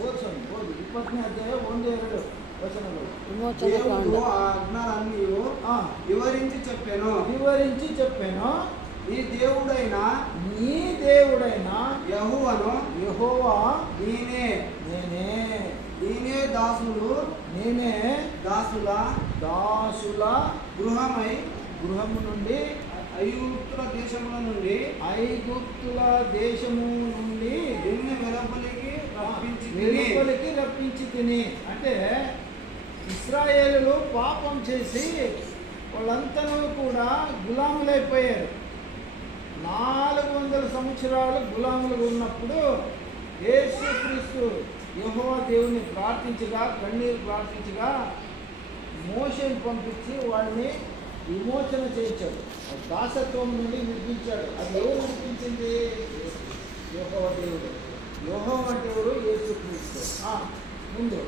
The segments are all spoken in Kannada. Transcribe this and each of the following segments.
ಓದು 20ನೇ ಅಧ್ಯಾಯ 1-2 వచనములు. దేవుడు ఆ ఆజ్ఞలన్నీ వివరించి చెప్పాను. నీ దేవుడైన యెహోవా నేనే దాసుల గృహము నుండి ఐగుప్తుల దేశము నుండి నిన్ను వెలుపలికి రప్పించి తిని. అంటే ఇశ్రాయేలులు పాపం చేసి వాళ్ళంతా కూడా గులాములైపోయారు. 400 సంవత్సరాలు గులాములుగా ఉన్నప్పుడు యేసుక్రీస్తు యెహోవా దేవుని ప్రార్థించగా, కన్నీరు ప్రార్థించగా మోషేని పంపించి వాళ్ళని విమోచన చేయించాడు. దాసత్వం నుండి విడిపించాడు. అది ఎవరు విడిపించింది? యెహోవా దేవుడు. యెహోవా అంటే ఎవరు? యేసుక్రీస్తు. ముందు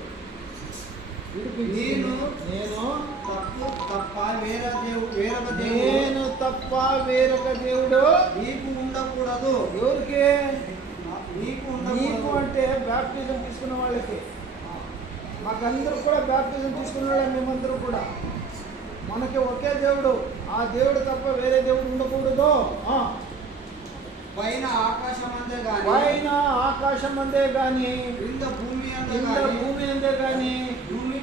నేను తప్ప వేరొక దేవుడు నీకు ఉండకూడదు. ఎవరికి? నీకు అంటే బ్యాప్టిజం తీసుకున్న వాళ్ళకి. మాకందరూ కూడా బ్యాప్టిజం తీసుకున్న వాళ్ళే. మేమందరూ కూడా మనకి ఒకే దేవుడు. ఆ దేవుడు తప్ప వేరే దేవుడు ఉండకూడదు. పైన ఆకాశం అందే గాని క్రింద భూమి అందే గాని భూమి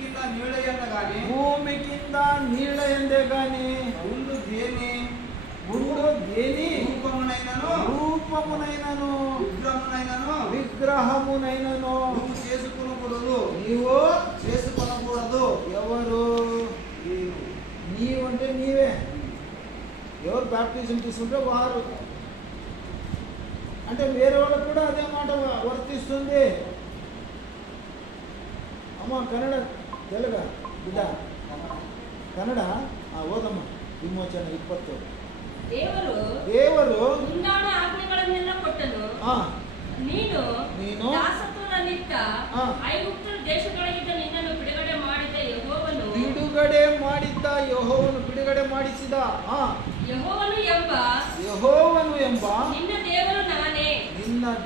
కింద నీళ్ళ ఎందే గాని ముందు దేని రూపమునైనను విగ్రహమునైనను నీవు చేసుకొనకూడదు. ఎవరు? నీవు అంటే నీవే. ఎవరు బ్యాప్టిజం తీసుకుంటే వారు. అంటే వేరే వాళ్ళకు కూడా అదే మాట వర్తిస్తుంది. అమ్మ కన్నಡ తెలుగ ಬಿಡ ಕನ್ನಡ ಓದಮ್ಮ. ವಿಮೋಚನೆ 20. ದೇವರು ಮುಂದಾದ ಆಜ್ಞೆಗಳನ್ನೆಲ್ಲ ಕೊಟ್ಟನು. ನೀನು ದಾಸತ್ವದಲ್ಲಿದ್ದ ಐಗುಪ್ತ ದೇಶದೊಳಗಿದ್ದ ನಿನ್ನನ್ನು ಬಿಡುಗಡೆ ಮಾಡಿದ ಯೆಹೋವನು ಬಿಡುಗಡೆ ಮಾಡಿಸಿದ ಯೆಹೋವನು ಎಂಬ ನಿನ್ನ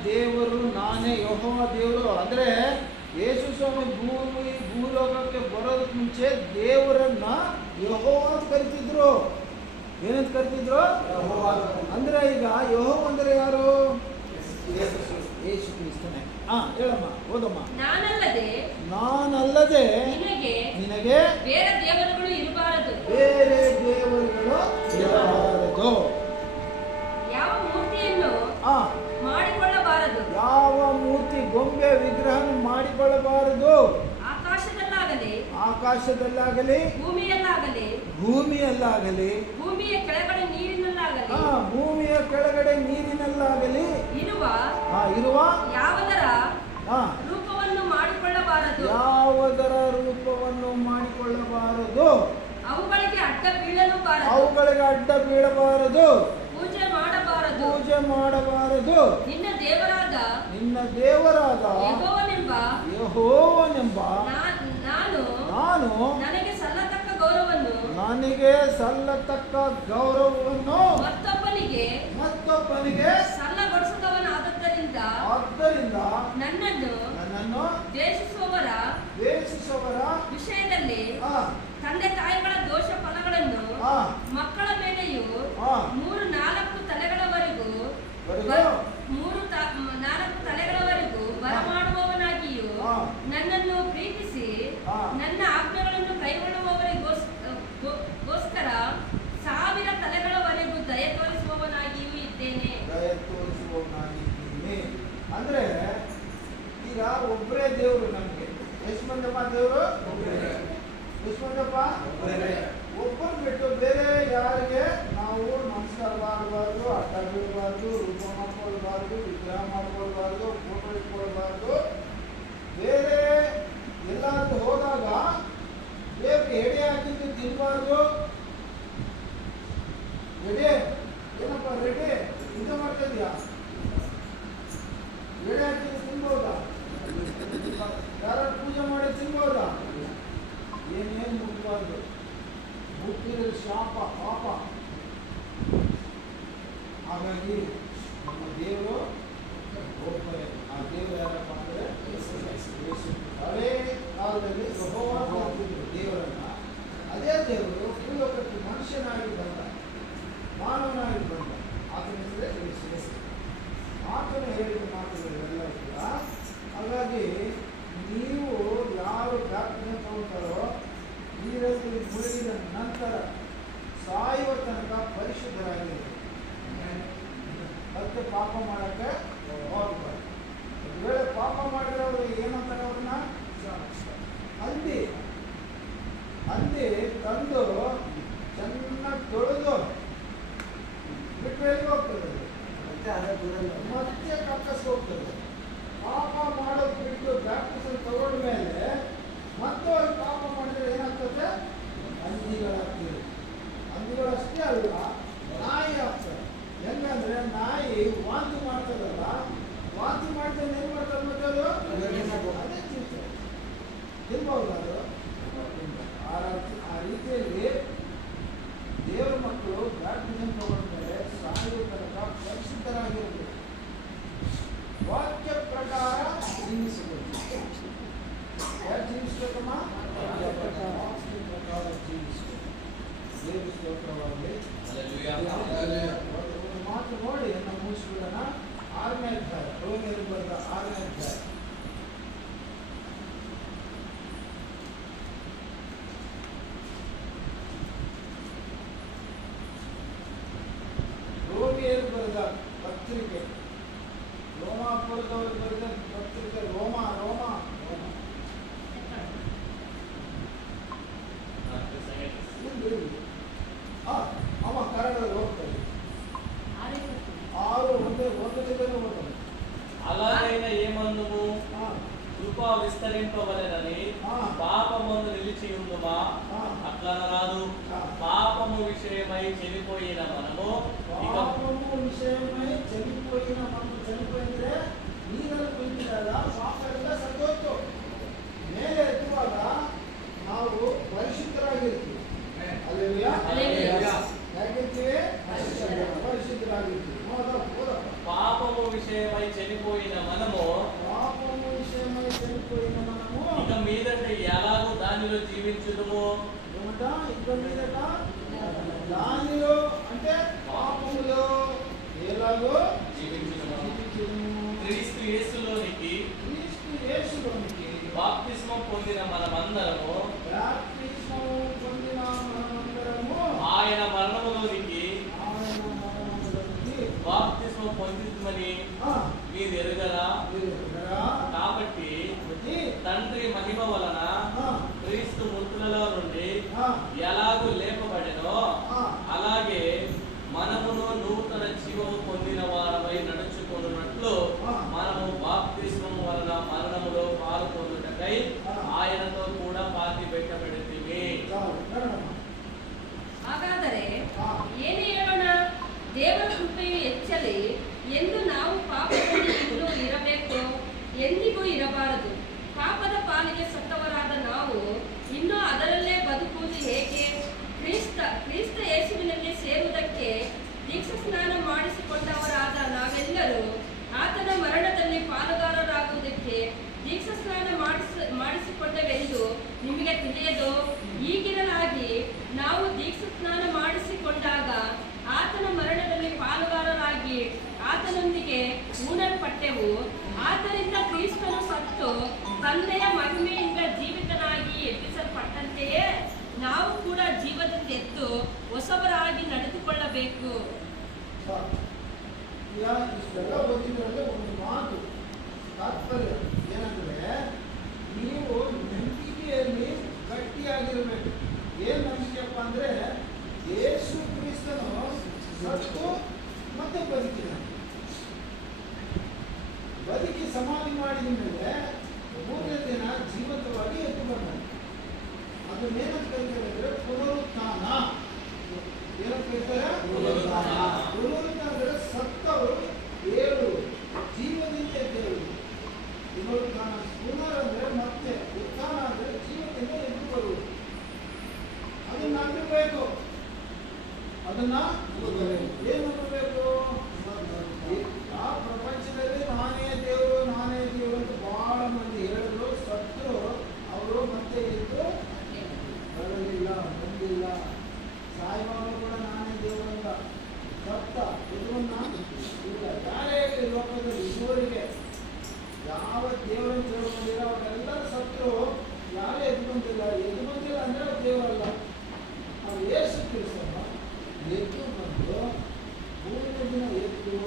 ದೇವರು ನಾನೇ. ಯೆಹೋವ ದೇವರು ಅಂದ್ರೆ ಯೇಸು ಸ್ವಾಮಿ ಭೂಲೋಕಕ್ಕೆ ಬರೋದಕ್ಕೆ ಮುಂಚೆ ದೇವರನ್ನ ಯೆಹೋವ ಅಂತ ಕರಿತಿದ್ರು. ಏನಂತ ಕರಿತಿದ್ರು? ಅಂದ್ರೆ ಈಗ ಯೆಹೋವ ಅಂದ್ರೆ ಯಾರು? ಯೇಸು ಕ್ರಿಸ್ತನೇ. ಹೇಳಮ್ಮ, ಓದಮ್ಮ. ನಾನಲ್ಲದೆ ನಿನಗೆ ಬೇರೆ ದೇವರುಗಳು ಇರಬಾರದು. ಯಾವ ಮೂರ್ತಿ ಗೊಂಬೆ ವಿಗ್ರಹ ಮಾಡಿಕೊಳ್ಳಬಾರದು. ಆಕಾಶದಲ್ಲಾಗಲಿ ಭೂಮಿಯಲ್ಲಾಗಲಿ ಭೂಮಿಯ ಕೆಳಗಡೆ ನೀರಿನಲ್ಲಾಗಲಿ ಇರುವ ಯಾವುದರ ರೂಪವನ್ನು ಮಾಡಿಕೊಳ್ಳಬಾರದು. ಅವುಗಳಿಗೆ ಅಡ್ಡ ಬೀಳಬಾರದು. ಪೂಜೆ ಮಾಡಬಾರದು. ನಿನ್ನ ದೇವರಾದ ಯೆಹೋವನೆಂಬ ನಾನು ನನಗೆ ಸಲ್ಲತಕ್ಕ ಗೌರವವನ್ನು ಮತ್ತೊಬ್ಬನಿಗೆ ಸಲ್ಲಗೊಡಿಸದವನಾದದ್ದರಿಂದ ನನ್ನನ್ನು ದ್ವೇಷಿಸುವವರ ವಿಷಯದಲ್ಲಿ ತಂದೆ ತಾಯಿಗಳ ದೋಷ ಫಲಗಳನ್ನು ಮಕ್ಕಳ ಮೇಲೆಯೂ 3-4 ತಲೆಗಳವರೆಗೂ ಬರಮಾಡುವವನಾಗಿಯೂ ನನ್ನನ್ನು ಪ್ರೀತಿಸಿ ನನ್ನ ಆಜ್ಞೆಗಳನ್ನು ಕೈಗೊಳ್ಳುವವರಿಗೋಸ್ಕರ 1000 ತಲೆಗಳವರೆಗೂ ದಯ ತೋರಿಸುವವನಾಗಿಯೂ ಇದ್ದೇನೆ. ಅಂದ್ರೆ ಈಗ ಒಬ್ಬರೇ ದೇವರು ನಮಗೆ. ಎಷ್ಟು ಮಂದಪ್ಪ ದೇವರು? ಎಷ್ಟು ಮಂದಪ್ಪ? ಒಬ್ಬರು ಬಿಟ್ಟು ಬೇರೆ ಯಾರಿಗೆ ನಾವು ನಮಸ್ಕಾರ ಮಾಡಬಾರ್ದು, ಅಡ್ಡ ಬೀಳಬಾರ್ದು, ರೂಪ ಮಾಡ್ಕೊಳ್ಬಾರ್ದು, ವಿಗ್ರಹ ಮಾಡ್ಕೊಳ್ಬಾರ್ದು, ಫೋಟೋ ಇಟ್ಕೊಳ್ಬಾರ್ದು. ಬೇರೆ ಎಲ್ಲಾದ್ರೂ ಹೋದಾಗ ದೇವ್ರಿಗೆ ಎಡೆ ಹಾಕಿದ್ದು ತಿನ್ಬಾರ್ದು. ಎಡೆ ಏನಪ್ಪ ರೆಡಿ ಇದು ಮಾಡ್ತಾ ಇದೀಯಾ? ಎಡೆ ಹಾಕಿದ್ದು ತಿನ್ಬೋದಾ? ಯಾರು ಪೂಜೆ ಮಾಡಿ ತಿನ್ಬೋದಾ? ಏನೇನು ಮುಟ್ಬಾರ್ದು. ಮುಟ್ಟಿದ್ರೆ ಶಾಪ ಪಾಪ. ಹಾಗಾಗಿ ನಮ್ಮ ದೇವರು ಒಬ್ಬರೇ. ಏನಮ್ಮ ವಾಕ್ಯ ಪ್ರಕಾರ ಜೀವಿಸು. ದೇವರ ಸ್ತೋತ್ರವಾಗಲಿ. ಒಂದು ಮಾತು ನೋಡಿ ನಾವು ಮುಗಿಸ್ಬಿಡೋಣ. 6ನೇ ಅಧ್ಯಾಯ, ರೋಮಿಯರು ಬರೆದ 6ನೇ ಅಧ್ಯಾಯ. ರೋಮಿಯರು ಬರೆದ ಪತ್ರಿಕೆ, ರೋಮಾಪುರದವರು ಬರೆದ ಪತ್ರಿಕೆ, ರೋಮ ಅವ ಕನ್ನಡದಲ್ಲಿ ಹೋಗ್ತಾರೆ. 6 ಒಂದೇ ಓದ್ತಾರೆ. అలాగైన ఏమందుము కృపా విస్తరింపవలెనని పాపమును నిలిచి ఉండుమా? అట్లా రాదు. పాపము విషయమై చనిపోయిన మనము ಚನಿಪೋಯಿದ್ರೆ ನೀರಲ್ಲಿ ಕುಂತಿದಾಗ ಪಾಪದಿಂದ ಸತ್ತೋಯ್ತು. ಮೇಲೆ ಎತ್ತುವಾಗ ನಾವು ಪರಿಶುದ್ಧರಾಗಿರ್ತೀವಿ. ಯಾಕಿರ್ತೀವಿ? ಪರಿಶುದ್ಧರಾಗಿರ್ತೀವಿ. పాపము విషయమై చనిపోయిన మనము ఇక మీదట ఎలాగూ దానిలో జీవించుదుము? ఇక మీదట దానిలో అంటే పాపములో ఎలాగో జీవించుదుము. క్రీస్తు యేసులోనికి బాప్తిస్మం పొందిన మనమందరము ఆయన మరణములోనికి బాప్తిస్మం పొందిందని మీరు ఎరుగరా? కాబట్టి తండ్రి మహిమ వలన క్రీస్తు మృతులలో నుండి ఎలాగూ లేపబడెనో అలాగే మనమును నూతన జీవము పొందిన వారమై నడుచుకొనున్నట్లు మనము బాప్తిస్మం వలన మరణములో పాల్గొనుటకై ఆయనతో కూడా పాతి పెట్టబడితిమి. ಹಾಗಾದರೆ ಏನು ಹೇಳೋಣ? ದೇವರ ಕೃಪೆಯು ಹೆಚ್ಚಲಿ ಎಂದು ನಾವು ಪಾಪದಲ್ಲಿ ಇನ್ನೂ ಇರಬೇಕು, ಎಂದಿಗೂ ಇರಬಾರದು. ಪಾಪದ ಪಾಲಿಗೆ ಸತ್ತವರಾದ ನಾವು ಇನ್ನೂ ಅದರಲ್ಲೇ ಬದುಕುವುದು ಹೇಗೆ? ಕ್ರಿಸ್ತ ಯೇಸುವಿನಲ್ಲಿ ಸೇರುವುದಕ್ಕೆ ದೀಕ್ಷಾಸ್ನಾನ ಮಾಡಿಸಿಕೊಂಡವರಾದ ನಾವೆಲ್ಲರೂ ಆತನ ಮರಣದಲ್ಲಿ ಪಾಲುಗಾರರಾಗುವುದಕ್ಕೆ ದೀಕ್ಷಾಸ್ನಾನ ಮಾಡಿಸಿಕೊಂಡವೆಂದು ನಿಮಗೆ ತಿಳಿಯದು? ಹೀಗಿರಲಾಗಿ ನಾವು ದೀಕ್ಷಾಸ್ನಾನ ಮಾಡಿಸಿಕೊಂಡಾಗ ಆತನ ಮರಣದಲ್ಲಿ ಪಾಲುಗಾರರಾಗಿ ಆತನೊಂದಿಗೆ ಹೂಣಲ್ಪಟ್ಟೆವು. ಆದ್ದರಿಂದ ಕ್ರಿಸ್ತನು ಸತ್ತು ತಂದೆಯ ಮಹಿಮೆಯಿಂದ ಜೀವಿತನಾಗಿ ಎಬ್ಬಿಸಲ್ಪಟ್ಟಂತೆಯೇ ನಾವು ಕೂಡ ಜೀವದಿಂದ ಎದ್ದು ಹೊಸಬರಾಗಿ ನಡೆದುಕೊಳ್ಳಬೇಕು. ಇಷ್ಟೆಲ್ಲ ಓದಿದ್ರಲ್ಲಿ ಒಂದು ಮಾತು ತಾತ್ಪರ್ಯ ಏನಂದ್ರೆ, ನೀವು ನಂಬಿಕೆಯಲ್ಲಿ ಗಟ್ಟಿಯಾಗಿರ್ಬೇಕು. ಏನ್ ನಂಬಿಕೆಯಪ್ಪ ಅಂದ್ರೆ, ಯೇಸು ಕ್ರಿಸ್ತನು ಸತ್ತು ಮತ್ತೆ ಬದುಕಿದ, ಬದುಕಿ ಸಮಾಧಿ ಮಾಡಿದ ಮೇಲೆ 3ನೇ ದಿನ ಜೀವಂತವಾಗಿ ಎದ್ದು ಬಂದ. ಅದನ್ನೇನಂತ ಕರೀತಾರೆ ಅಂದ್ರೆ ಪುನರುತ್ಥಾನ. ಏನಂತ ಕರೀತಾರೆ? ಪುನರುತ್ಥಾನ. ಅಂದ್ರೆ ಸತ್ತವರು ಏಳು, ಜೀವದಿಂದ ಎದ್ದೇಳು. ಪುನರುತ್ಥಾನ. ಪುನರ್ ಅಂದ್ರೆ ಮತ್ತೆ, ಉತ್ಥಾನ ಅಂದ್ರೆ ಜೀವದಿಂದ ಎದ್ದು ಬರುವುದು. ಅದನ್ನ ನಂಬಬೇಕು. ಅದನ್ನ ಏನ್ ನಂಬಬೇಕು? ಆ ಪ್ರಪಂಚದಲ್ಲಿ ನಾನೇ ದೇವರು ಅಂತ ಬಹಳ ಮಂದಿ ಹೇಳಿದ್ರು, ಸತ್ತರು, ಅವರು ಮತ್ತೆ ಎದ್ದು ಬರಲಿಲ್ಲ, ಬಂದಿಲ್ಲ. ಸಾಯಿಬಾಬಾ ಕೂಡ ನಾನೇ ದೇವರು ಅಂತ ಸತ್ತ, ಇದನ್ನ ಇಲ್ಲ. ಯಾರೇ ಲೋಕದಲ್ಲಿ ಇನ್ನೂರಿಗೆ ಯಾವ ದೇವರನ್ನು ತಿಳ್ಕೊಂಡಿಲ್ಲ, ಅವರೆಲ್ಲರೂ ಸತ್ರು, ಯಾರೇ ಎದ್ದು ಬಂದಿಲ್ಲ ಅಂದ್ರೆ ಅವ್ರು ದೇವರಲ್ಲ. ಅವ್ರು ಯೇಸು ಕ್ರಿಸ್ತನ ಎದ್ದು ಬಂದು 3ನೇ ದಿನ ಎದ್ದು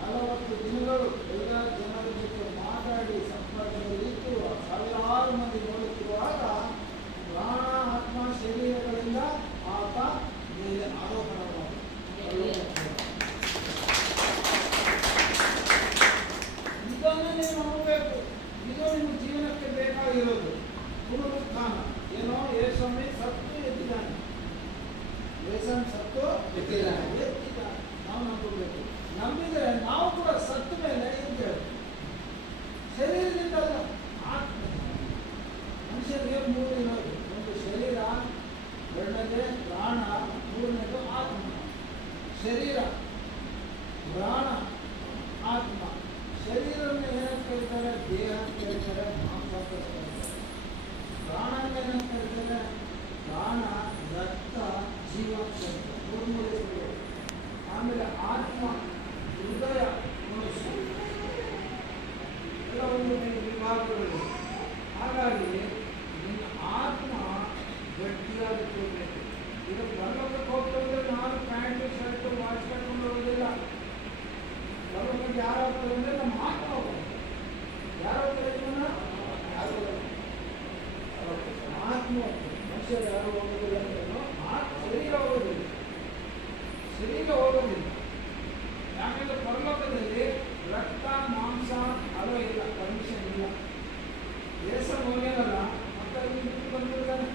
40 ದಿನಗಳು ಎಲ್ಲ ಜನರ ಜೊತೆ ಮಾತಾಡಿ ಸಂಪರ್ಕದಲ್ಲಿ ಇದ್ದು ಸಾವಿರಾರು ಮಂದಿ ನೋಡುತ್ತಿರುವಾಗ ಪ್ರಾಣ, ಆತ್ಮ, ಶರೀರಗಳಿಂದ ಆತ ಮೇಲೆ ಆರೋಪಣ ಇದನ್ನು ನೀವು ನಂಬಬೇಕು. ಇದು ನಿಮ್ಮ ಜೀವನಕ್ಕೆ ಬೇಕಾಗಿರೋದು ಪುನರುತ್ಥಾನ. ಏನೋ ಯೇಸುವೇ ಸತ್ತು ಎದ್ದಿದ್ದಾನೆ, ಯೇಸುವೇ ಸತ್ತು ಎದ್ದಿದ್ದಾನೆ. ನಾವು ನಂಬಬೇಕು. ನಂಬಿದ್ರೆ ನಾವು ಕೂಡ ಸತ್ತ ಮೇಲೆ ಎದ್ದೇಳು. ಶರೀರದಿಂದ ಅಲ್ಲ, ಆತ್ಮ. ಮನುಷ್ಯನಿಗೆ 3 ದಿನ, ಒಂದು ಶರೀರ, 2ನೇದು ಪ್ರಾಣ, 3ನೇದು ಆತ್ಮ. ಶರೀರ, ಪ್ರಾಣ, ಆತ್ಮ. ಶರೀರವನ್ನು ಏನಂತ ಕರೀತಾರೆ? ದೇಹ ಅಂತ ಕರೀತಾರೆ, ಮಾಂಸ ಅಂತ ಕರೀತಾರೆ. ಪ್ರಾಣ ಏನಂತ ಹೇಳ್ತಾರೆ? ಪ್ರಾಣ, ರಕ್ತ, ಜೀವಾಂಶ ಅಂತ ಮೂರು ಹೆಸರುಗಳು. ಆಮೇಲೆ ಆತ್ಮ, ಹೃದಯ, ಮನಸ್ಸು ಎಲ್ಲ ಒಂದು ವಿಭಾಗಗಳು. ಹಾಗಾಗಿ ನಿನ್ನ ಆತ್ಮ ಗಟ್ಟಿಯಾಗಿ ಕೂಡಬೇಕು. ಈಗ ಪರಲೋಕಕ್ಕೆ ಹೋಗ್ತಂದ್ರೆ ನಾನು ಪ್ಯಾಂಟು ಶರ್ಟು ವಾಚ್ ಕಟ್ಕೊಂಡು ಹೋಗೋದಿಲ್ಲ. ಪರಲೋಕಕ್ಕೆ ಯಾರು ಹೋಗ್ತಾರೆ ಅಂದರೆ ನಮ್ಮ ಆತ್ಮ ಹೋಗ್ತಾರೆ. ಯಾರು ಹೋಗ್ತಾರೆ ಜೀವನ? ಯಾರು ಹೋಗ್ತಾರೆ? ಆತ್ಮ ಹೋಗ್ತಾರೆ. ಮನುಷ್ಯರು ಯಾರು ಹೋಗೋದಿಲ್ಲ ಅಂದ್ರೂ ಶರೀರ ಹೋಗೋದಿಲ್ಲ. ಶರೀರ ಹೋಗೋದಿಲ್ಲ. ಯಾಕಂದ್ರೆ ಪರಲೋಕದಲ್ಲಿ ರಕ್ತ ಮಾಂಸ ಅಲೋ ಇಲ್ಲ, ಪರ್ಮಿಷನ್ ಇಲ್ಲ. ದೇಶ ಹೋಗ್ಯಾರಲ್ಲ, ಮತ್ತೆ ಬಿಟ್ಟು ಬಂದಿರ್ತಾನೆ.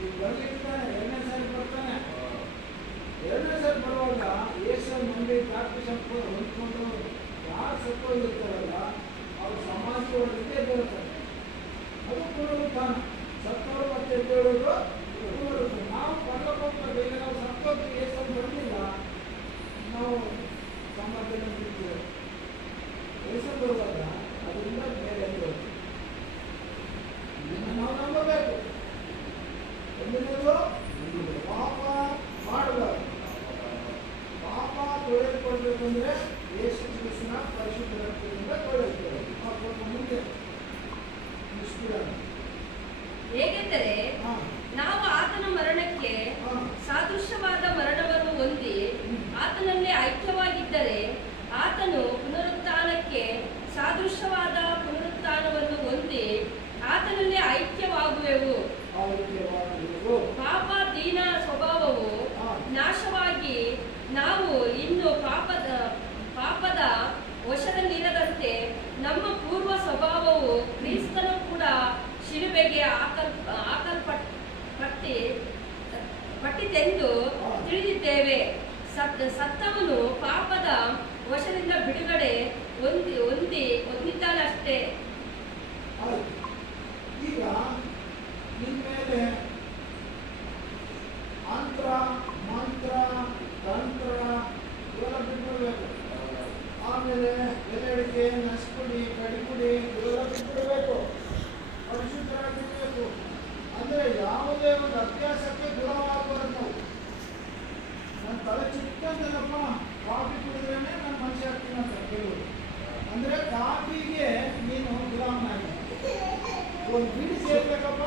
ಈಗ ಬರ್ಲಿರ್ತಾನೆ, 2ನೇ ಸಾರಿ ಬರ್ತಾನೆ. 2ನೇ ಸಾರಿ ಬರುವಾಗ ಏಸ ಮಂದಿ ಬ್ಯಾಪ್ಟಿಸಮ್ ಹೊಂದ್ಕೊಂಡು ಯಾರು ಸತ್ತೋಗಿರ್ತಾರಲ್ಲ ಅವ್ರ ಸಮಾಜ ಒಳಗೆ ಬರುತ್ತಾರೆ. ಅದು ಪುನರುತ್ಥಾನ. ಸತ್ತವರು ಮತ್ತೆ ಎದ್ದೇಳೋದು ಪುನರುತ್ಥಾನ. ನಾವು ಪರಲೋಕ ಬೇಗ ನಾವು ಸತ್ತೋಗಿ ಏಸ ಬಂದಿಲ್ಲ, ನಾವು ಸಮಾಜದಲ್ಲಿ ಬಿಡ್ತೇವೆ. ಏಸ ಬರುವಾಗ ಅದರಿಂದ ಮೇಲೆ ಬರುತ್ತೆ. ಇದನ್ನು ನಾವು ನಂಬಬೇಕು. ಒಂದನೇದು ಪಾಪ ಮಾಡಬಾರ್ದು. ಪಾಪ ತೊಳೆದುಕೊಳ್ಬೇಕಂದ್ರೆ ಯೇಸು ಕ್ರಿಸ್ತನ ಪರಿಶುದ್ಧ ರಕ್ತದಿಂದ ತೊಳೆದುಕೊಳ್ಳಬೇಕು. ಪಾಪವನ್ನು ಮುಂದೆ ಹೇಗೆಂದರೆ ನಾವು ಆತನ ಮರಣಕ್ಕೆ ಸಾದೃಶ್ಯವಾದ ಮರಣವನ್ನು ಹೊಂದಿ ಆತನಲ್ಲೇ ಐಕ್ಯವಾಗಿದ್ದರೆ ಆತನು ಪುನರುತ್ಥಾನಕ್ಕೆ ಸಾದೃಶ್ಯವಾದ ಪುನರುತ್ಥಾನವನ್ನು ಹೊಂದಿ ಆತನಲ್ಲೇ ಐಕ್ಯವಾಗುವೆವು. ಪಾಪ ದೀನ ಸ್ವಭಾವವು ನಾಶವಾಗಿ ನಾವು ಇನ್ನು ಪಾಪದ ವಶದಲ್ಲಿರದಂತೆ ನಮ್ಮ ಪೂರ್ವ ಸ್ವಭಾವವು ಕ್ರಿಸ್ತನು ಕೂಡ ಶಿಲುಬೆಗೆ ಪಟ್ಟಿತೆಂದು ತಿಳಿದಿದ್ದೇವೆ. ಸತ್ತವನು ಪಾಪದ ವಶದಿಂದ ಬಿಡುಗಡೆ ಹೊಂದಿದ್ದಾನಷ್ಟೇ. ಈಗ ನಿಮ್ಮೇಲೆ ಮಂತ್ರ ಮಂತ್ರ ತಂತ್ರ ಇವೆಲ್ಲ ಬಿಟ್ಬಿಡ್ಬೇಕು. ಆಮೇಲೆ ಎಲೆಡಿಕೆ, ನಸ್ಪುಡಿ, ಕಡಿಪುಡಿ ಇವೆಲ್ಲ ಬಿಟ್ಬಿಡ್ಬೇಕು. ಪರಿಶುದ್ಧರಾಗಿರ್ಬೇಕು. ಅಂದರೆ ಯಾವುದೇ ಒಂದು ಅಭ್ಯಾಸಕ್ಕೆ ಗುಣವಾಗಬಾರದು ನಾವು. ನನ್ನ ತಲೆ ಚಿಕ್ಕಂತಲ್ಲಪ್ಪ, ಕಾಫಿ ಕುಡಿದ್ರೇ ನಾನು ಮನುಷ್ಯ ಆಗ್ತೀನಿ ಅಂತ ಕೇಳುವುದು. ಅಂದರೆ ಕಾಫಿಗೆ ನೀನು ಗುಲಾಮನಾಗಿ ಒಂದು ಬೀಡಿ ಸೇರ್ಬೇಕಪ್ಪ,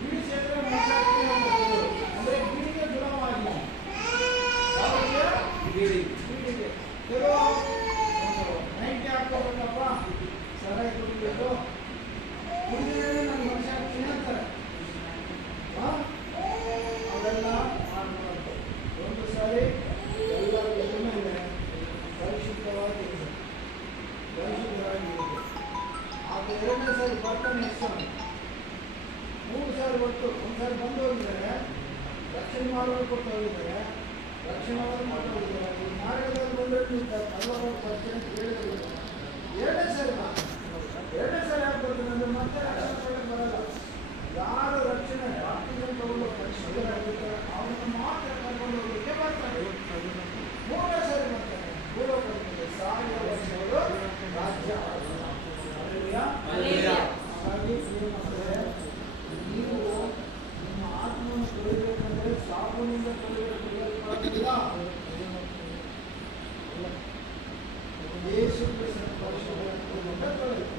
ಬೀಡಿ ಸೇರಿದ್ರೆ ಮನುಷ್ಯ ಆಗ್ತೀನಿ ಅಂತ ಕೇಳುವುದು. ಅಂದರೆ ಬೀಡಿಗೆ ಗುಲಾಮವಾಗಿ ಬೀಡಿಗೆ ಕೆಲವು 90 ಹಾಕೋಬೇಕಪ್ಪ, ಸರಾಯಿ ಕುಡಿಬೇಕು, ಕುಡಿದ್ರೆ ನಾನು ಮನುಷ್ಯ ಆಗ್ತೀನಿ ಅಂತಾರೆ. ಅವೆಲ್ಲ ಮಾಡಬಾರ್ದು. ಒಂದು ಸಾರಿ ಎಲ್ಲ ಮೇಲೆ ಪರಿಶುದ್ಧವಾಗಿರಬೇಕು. ಆತ 2ನೇ ಸಾರಿ ಬರ್ತಾನೆ. ಎಷ್ಟು 3 ಸಾರಿ ಒಟ್ಟು. ಒಂದು ಸಾರಿ ಬಂದು ಹೋಗಿದ್ದಾರೆ, ರಕ್ಷಣೆ ಮಾಡೋರು ಕೊಟ್ಟು ಹೋಗಿದ್ದಾರೆ, ರಕ್ಷಣೆ ಮಾಡಿ ಹೋಗಿದ್ದಾರೆ. ಈ ಮಾರ್ಗದಲ್ಲಿ ಬಂದರೆ ನೀವು ಪರಿಚಯ ಹೇಳಿದ್ರು. 2ನೇ ಸಾರಿ ಬಾ. 2ನೇ ಸಾರಿ ಯಾಕೆ ಬರ್ತೀನಿ ಅಂದರೆ ಮತ್ತೆ ರಕ್ಷಣೆ ಬರಲ್ಲ. ಯಾರು ರಕ್ಷಣೆ ಬಾಪ್ಟಿಸಮ್ ತಗೊಂಡು ಪರಿಶುದ್ಧರಾಗಿರ್ತಾರೆ ಅವರನ್ನು ಮಾತ್ರ ಕರ್ಕೊಂಡು ಹೋಗಲಿಕ್ಕೆ ಬರ್ತಾರೆ. 3ನೇ ಸಾರಿ ಬರ್ತಾರೆ. ಭೂಲೋಕದಲ್ಲಿ 1000 ವರ್ಷಗಳು ರಾಜ್ಯ. ಹಾಗಾಗಿ ನೀವು ನಿಮ್ಮ ಆತ್ಮವನ್ನು ತೊಳಿಬೇಕಂದ್ರೆ ಸಾಬೂನಿಂದ ತೊಳಿಬೇಕಿಲ್ಲ. ಯೇಸು ಕ್ರಿಸ್ತನ ಪರಿಶುದ್ಧ ರಕ್ತದಿಂದ ತೊಳೆಯಬೇಕು.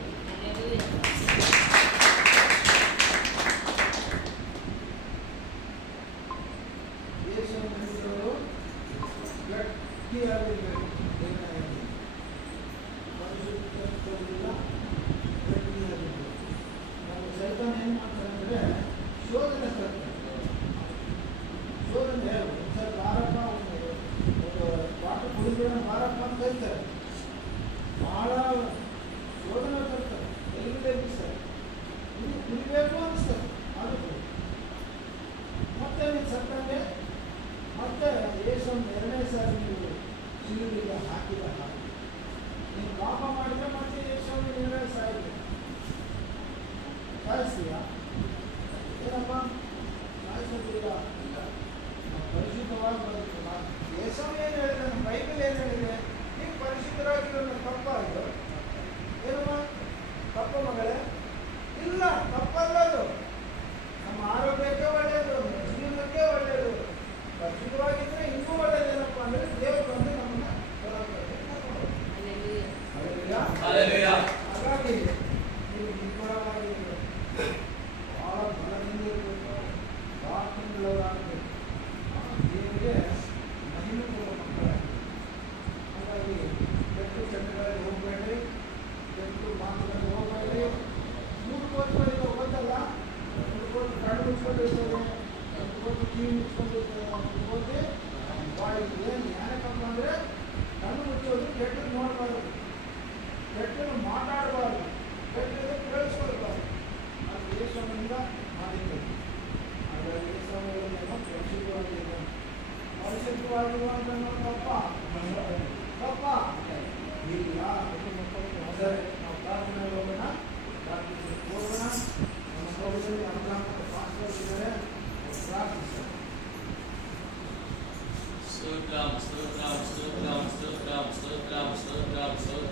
ಯೇಸುವನ್ನು ಗಟ್ಟಿಯಾಗಿರಬೇಕು. ಪರಿಶುದ್ಧವಿಲ್ಲ, ಗಟ್ಟಿಯಾಗಿರಬೇಕು. ನಾವು ಸೈತಾನ ಏನು ಮಾಡ್ತಾರೆ ಅಂದರೆ ಶೋಧನೆ ತರ್ತಾರೆ. ಶೋಧನೆ ಸರ್ ಬಾರಪ್ಪ, ಒಂದು ಪಾಠ ಕುಡಿಬೇಡ ಬಾರಪ್ಪ ಅಂತ ಹೇಳ್ತಾರೆ. ಭಾಳ ಶೋಧನೆ ತರ್ತಾರೆ. ಎಲ್ಲಿದೆ ಬಿಡ್ತಾರೆ. ಇದು ಕುಡಿಬೇಕು ಅನಿಸ್ತಾರೆ. ಅದು ಮತ್ತೆ ನೀವು ಸತ್ತಂಗೆ ಮತ್ತೆ ಯೇಸುವನ್ನು 2ನೇ ಸಾರಿ ನೀವು ಶಿಲುಬೆಗೆ ಹಾಕಿದ ಹಾಗೆ ನೀವು ಪಾಪ ಮಾಡಿದ್ರೆ ಮತ್ತೆ ಯೇಸುವನ್ನು 2ನೇ ಸಾರಿ ಸಾಯಿಸ್ತೀಯ? ಏನಪ್ಪ ಸಾಯಿಸೋದಿಲ್ಲ. ಪರಿಶುದ್ಧವಾಗಿ ಬದುಕಿಲ್ಲ. ಯೇಸು ಏನು ಹೇಳಿದೆ? ನಮ್ಮ ಬೈಬಲ್ ಏನು ಹೇಳಿದೆ? ನೀವು ಪರಿಶುದ್ಧರಾಗಿರೋ ತಪ್ಪಾಗಿರೋ ಏನಮ್ಮ? ತಪ್ಪ ಮಗಳೇ? ಇಲ್ಲ, ತಪ್ಪಲ್ಲದು. ಕಿವಿ ಮುಚ್ಕೊಂಡು ಹೋಗಿ ವಾಡಿಗೆ ಏನು ಏನಕ್ಕಪ್ಪ ಅಂದರೆ ಕಣ್ಣು ಮುಚ್ಚೋದು ಕೆಟ್ಟದ್ದು ನೋಡಬಾರ್ದು, ಕೆಟ್ಟದ್ದು ಮಾತಾಡಬಾರ್ದು, ಕೆಟ್ಟದ್ದು ಕೇಳಿಸ್ಕೊಳ್ಬಾರ್ದು. ಅದು ಯೇಸುವಿನಿಂದ ಮಾಡಿದ್ದು. ಹಾಗಾಗಿ ಯೇಸುವಿನ ಪರಿಶುದ್ಧವಾಗಿದೆ. ಪರಿಶುದ್ಧವಾಗಿರುವಂಥ ತಪ್ಪ ತಪ್ಪ ಇಲ್ಲ. ಸರಿ, ನಾವು ಪ್ರಾರ್ಥನೆ ಹೋಗೋಣ, ಪ್ರಾರ್ಥನೆ ಹೋಗೋಣ. ನಮ್ಮ ಸೌಲಭ್ಯದಲ್ಲಿ ಅನುಗ್ರಹ ಪಾಸ್ಟರ್ ಇದ್ದಾರೆ, ಪ್ರಾರ್ಥಿಸೋಣ. ಸ್ತೋತ್ರ ಸ್ತೋತ್ರ ಸ್ತೋತ್ರ ಸ್ತೋತ್ರ ಸ್ತೋತ್ರ ಸ್ತೋತ್ರ ಸ್ತೋತ್ರ